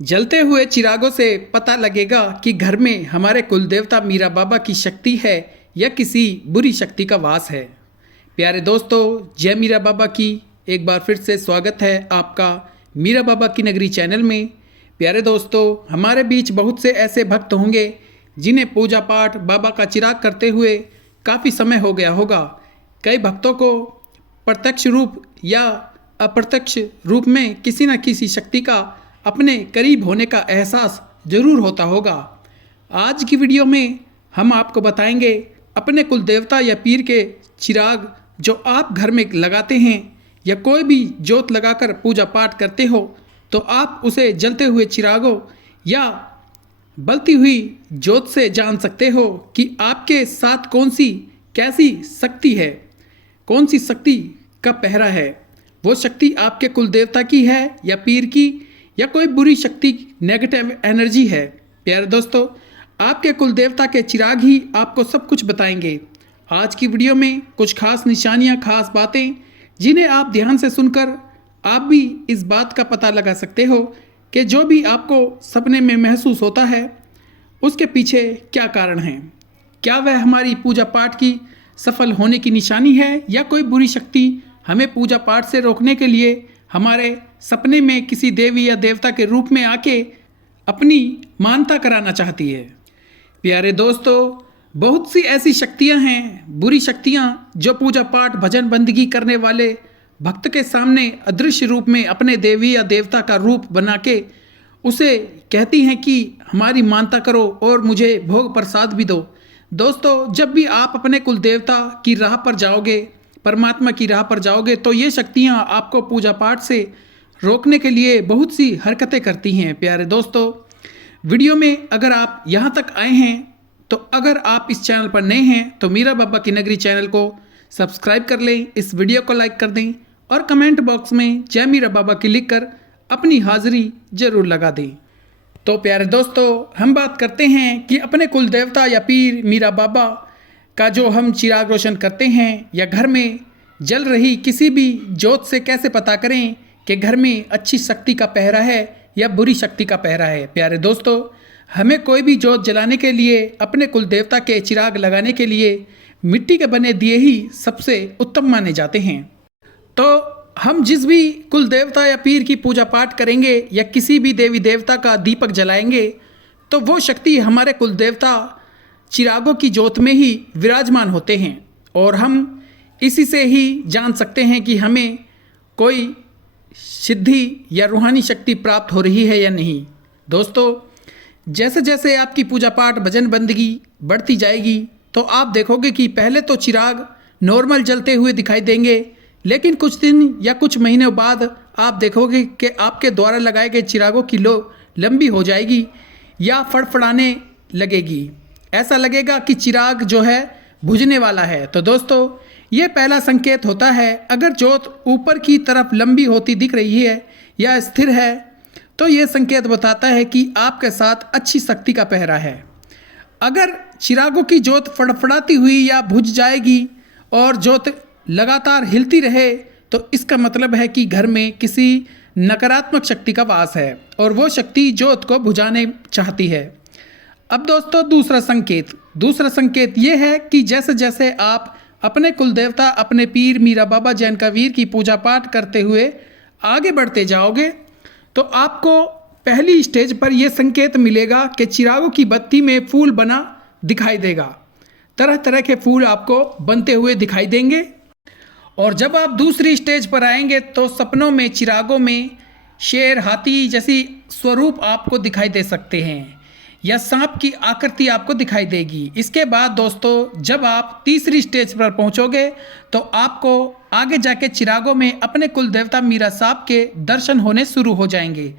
जलते हुए चिरागों से पता लगेगा कि घर में हमारे कुलदेवता मीरा बाबा की शक्ति है या किसी बुरी शक्ति का वास है। प्यारे दोस्तों, जय मीरा बाबा की एक बार फिर से स्वागत है आपका मीरा बाबा की नगरी चैनल में। प्यारे दोस्तों, हमारे बीच बहुत से ऐसे भक्त होंगे जिन्हें पूजा पाठ बाबा का चिराग करते हुए काफ़ी समय हो गया होगा। कई भक्तों को प्रत्यक्ष रूप या अप्रत्यक्ष रूप में किसी न किसी शक्ति का अपने करीब होने का एहसास जरूर होता होगा। आज की वीडियो में हम आपको बताएंगे अपने कुलदेवता या पीर के चिराग जो आप घर में लगाते हैं या कोई भी जोत लगाकर पूजा पाठ करते हो तो आप उसे जलते हुए चिरागों या बलती हुई जोत से जान सकते हो कि आपके साथ कौन सी कैसी शक्ति है, कौन सी शक्ति का पहरा है। वो शक्ति आपके कुलदेवता की है या पीर की या कोई बुरी शक्ति, नेगेटिव एनर्जी है। प्यारे दोस्तों, आपके कुलदेवता के चिराग ही आपको सब कुछ बताएंगे। आज की वीडियो में कुछ खास निशानियां, खास बातें जिन्हें आप ध्यान से सुनकर आप भी इस बात का पता लगा सकते हो कि जो भी आपको सपने में महसूस होता है उसके पीछे क्या कारण है। क्या वह हमारी पूजा पाठ की सफल होने की निशानी है या कोई बुरी शक्ति हमें पूजा पाठ से रोकने के लिए हमारे सपने में किसी देवी या देवता के रूप में आके अपनी मानता कराना चाहती है। प्यारे दोस्तों, बहुत सी ऐसी शक्तियां हैं, बुरी शक्तियां, जो पूजा पाठ भजन बंदगी करने वाले भक्त के सामने अदृश्य रूप में अपने देवी या देवता का रूप बना के उसे कहती हैं कि हमारी मानता करो और मुझे भोग प्रसाद भी दो। दोस्तों, जब भी आप अपने कुलदेवता की राह पर जाओगे, परमात्मा की राह पर जाओगे, तो ये शक्तियाँ आपको पूजा पाठ से रोकने के लिए बहुत सी हरकतें करती हैं। प्यारे दोस्तों, वीडियो में अगर आप यहाँ तक आए हैं तो अगर आप इस चैनल पर नए हैं तो मीरा बाबा की नगरी चैनल को सब्सक्राइब कर लें, इस वीडियो को लाइक कर दें और कमेंट बॉक्स में जय मीरा बाबा की लिखकर अपनी हाजिरी जरूर लगा दें। तो प्यारे दोस्तों, हम बात करते हैं कि अपने कुलदेवता या पीर मीरा बाबा का जो हम चिराग रोशन करते हैं या घर में जल रही किसी भी जोत से कैसे पता करें कि घर में अच्छी शक्ति का पहरा है या बुरी शक्ति का पहरा है। प्यारे दोस्तों, हमें कोई भी जोत जलाने के लिए, अपने कुलदेवता के चिराग लगाने के लिए मिट्टी के बने दिए ही सबसे उत्तम माने जाते हैं। तो हम जिस भी कुलदेवता या पीर की पूजा पाठ करेंगे या किसी भी देवी देवता का दीपक जलाएंगे तो वो शक्ति हमारे कुलदेवता चिरागों की जोत में ही विराजमान होते हैं और हम इसी से ही जान सकते हैं कि हमें कोई सिद्धि या रूहानी शक्ति प्राप्त हो रही है या नहीं। दोस्तों, जैसे जैसे आपकी पूजा पाठ भजन बंदगी बढ़ती जाएगी तो आप देखोगे कि पहले तो चिराग नॉर्मल जलते हुए दिखाई देंगे, लेकिन कुछ दिन या कुछ महीनों बाद आप देखोगे कि आपके द्वारा लगाए गए चिरागों की लो लंबी हो जाएगी या फड़फड़ाने लगेगी। ऐसा लगेगा कि चिराग जो है बुझने वाला है। तो दोस्तों, ये पहला संकेत होता है। अगर जोत ऊपर की तरफ लंबी होती दिख रही है या स्थिर है तो ये संकेत बताता है कि आपके साथ अच्छी शक्ति का पहरा है। अगर चिरागों की जोत फड़फड़ाती हुई या बुझ जाएगी और जोत लगातार हिलती रहे तो इसका मतलब है कि घर में किसी नकारात्मक शक्ति का वास है और वो शक्ति जोत को बुझाने चाहती है। अब दोस्तों, दूसरा संकेत ये है कि जैसे जैसे आप अपने कुलदेवता, अपने पीर मीरा बाबा जैन का वीर की पूजा पाठ करते हुए आगे बढ़ते जाओगे तो आपको पहली स्टेज पर यह संकेत मिलेगा कि चिरागों की बत्ती में फूल बना दिखाई देगा। तरह तरह के फूल आपको बनते हुए दिखाई देंगे। और जब आप दूसरी स्टेज पर आएंगे तो सपनों में चिरागों में शेर, हाथी जैसी स्वरूप आपको दिखाई दे सकते हैं या सांप की आकृति आपको दिखाई देगी। इसके बाद दोस्तों, जब आप तीसरी स्टेज पर पहुंचोगे तो आपको आगे जाके चिरागों में अपने कुलदेवता मीरा साहब के दर्शन होने शुरू हो जाएंगे।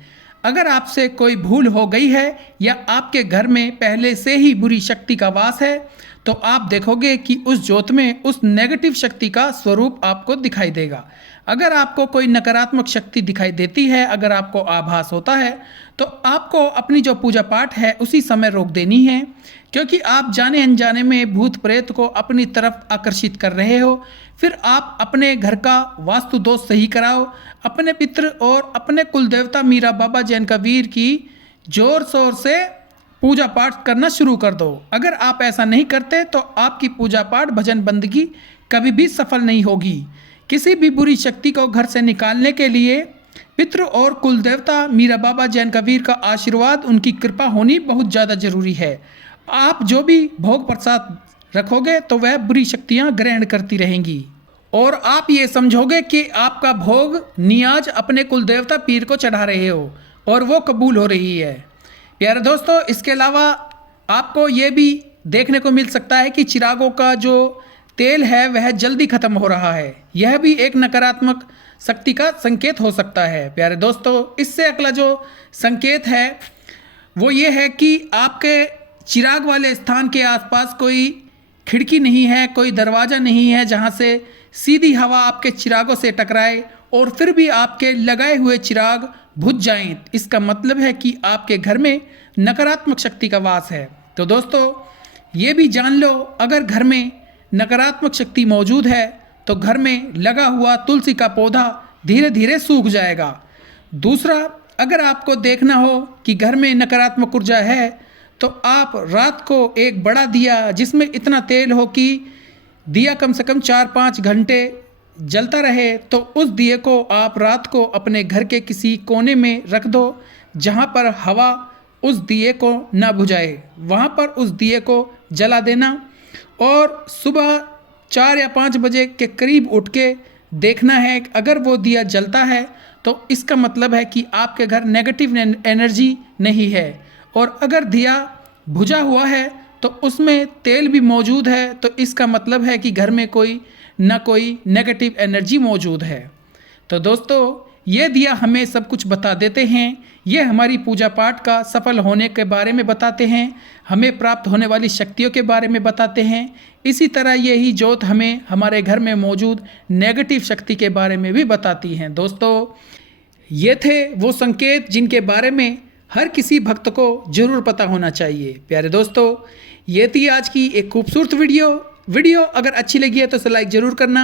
अगर आपसे कोई भूल हो गई है या आपके घर में पहले से ही बुरी शक्ति का वास है तो आप देखोगे कि उस जोत में उस नेगेटिव शक्ति का स्वरूप आपको दिखाई देगा। अगर आपको कोई नकारात्मक शक्ति दिखाई देती है, अगर आपको आभास होता है, तो आपको अपनी जो पूजा पाठ है उसी समय रोक देनी है, क्योंकि आप जाने अनजाने में भूत प्रेत को अपनी तरफ आकर्षित कर रहे हो। फिर आप अपने घर का वास्तु दोष सही कराओ, अपने पितृ और अपने कुल देवता मीरा बाबा जैन का वीर की जोर शोर से पूजा पाठ करना शुरू कर दो। अगर आप ऐसा नहीं करते तो आपकी पूजा पाठ भजन बंदगी कभी भी सफल नहीं होगी। किसी भी बुरी शक्ति को घर से निकालने के लिए पितृ और कुल देवता मीरा बाबा जैन का वीर का आशीर्वाद, उनकी कृपा होनी बहुत ज़्यादा जरूरी है। आप जो भी भोग प्रसाद रखोगे तो वह बुरी शक्तियाँ ग्रहण करती रहेंगी और आप ये समझोगे कि आपका भोग नियाज अपने कुल देवता पीर को चढ़ा रहे हो और वो कबूल हो रही है। प्यारे दोस्तों, इसके अलावा आपको ये भी देखने को मिल सकता है कि चिरागों का जो तेल है वह जल्दी ख़त्म हो रहा है। यह भी एक नकारात्मक शक्ति का संकेत हो सकता है। प्यारे दोस्तों, इससे अगला जो संकेत है वो ये है कि आपके चिराग वाले स्थान के आसपास कोई खिड़की नहीं है, कोई दरवाज़ा नहीं है जहाँ से सीधी हवा आपके चिरागों से टकराए और फिर भी आपके लगाए हुए चिराग बुझ जाएं। इसका मतलब है कि आपके घर में नकारात्मक शक्ति का वास है। तो दोस्तों, ये भी जान लो, अगर घर में नकारात्मक शक्ति मौजूद है तो घर में लगा हुआ तुलसी का पौधा धीरे धीरे सूख जाएगा। दूसरा, अगर आपको देखना हो कि घर में नकारात्मक ऊर्जा है तो आप रात को एक बड़ा दिया जिसमें इतना तेल हो कि दिया कम से कम 4-5 घंटे जलता रहे, तो उस दिए को आप रात को अपने घर के किसी कोने में रख दो जहाँ पर हवा उस दिए को ना बुझाए। वहाँ पर उस दिए को जला देना और सुबह 4 या 5 बजे के करीब उठ के देखना है। अगर वो दिया जलता है तो इसका मतलब है कि आपके घर नेगेटिव एनर्जी नहीं है, और अगर दिया बुझा हुआ है तो उसमें तेल भी मौजूद है, तो इसका मतलब है कि घर में कोई ना कोई नेगेटिव एनर्जी मौजूद है। तो दोस्तों, ये दिया हमें सब कुछ बता देते हैं। ये हमारी पूजा पाठ का सफल होने के बारे में बताते हैं, हमें प्राप्त होने वाली शक्तियों के बारे में बताते हैं। इसी तरह यही ज्योत हमें हमारे घर में मौजूद नेगेटिव शक्ति के बारे में भी बताती हैं। दोस्तों, ये थे वो संकेत जिनके बारे में हर किसी भक्त को जरूर पता होना चाहिए। प्यारे दोस्तों, ये थी आज की एक खूबसूरत वीडियो अगर अच्छी लगी है तो इसे लाइक ज़रूर करना,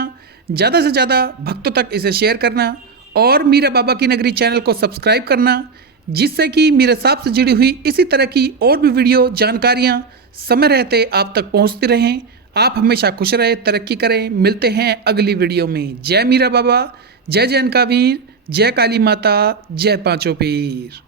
ज़्यादा से ज़्यादा भक्तों तक इसे शेयर करना और मीरा बाबा की नगरी चैनल को सब्सक्राइब करना, जिससे कि मेरे साथ से जुड़ी हुई इसी तरह की और भी वीडियो जानकारियाँ समय रहते आप तक पहुँचती रहें। आप हमेशा खुश रहे, तरक्की करें। मिलते हैं अगली वीडियो में। जय मीरा बाबा, जय जैन का वीर, जय काली माता, जय पांचों पीर।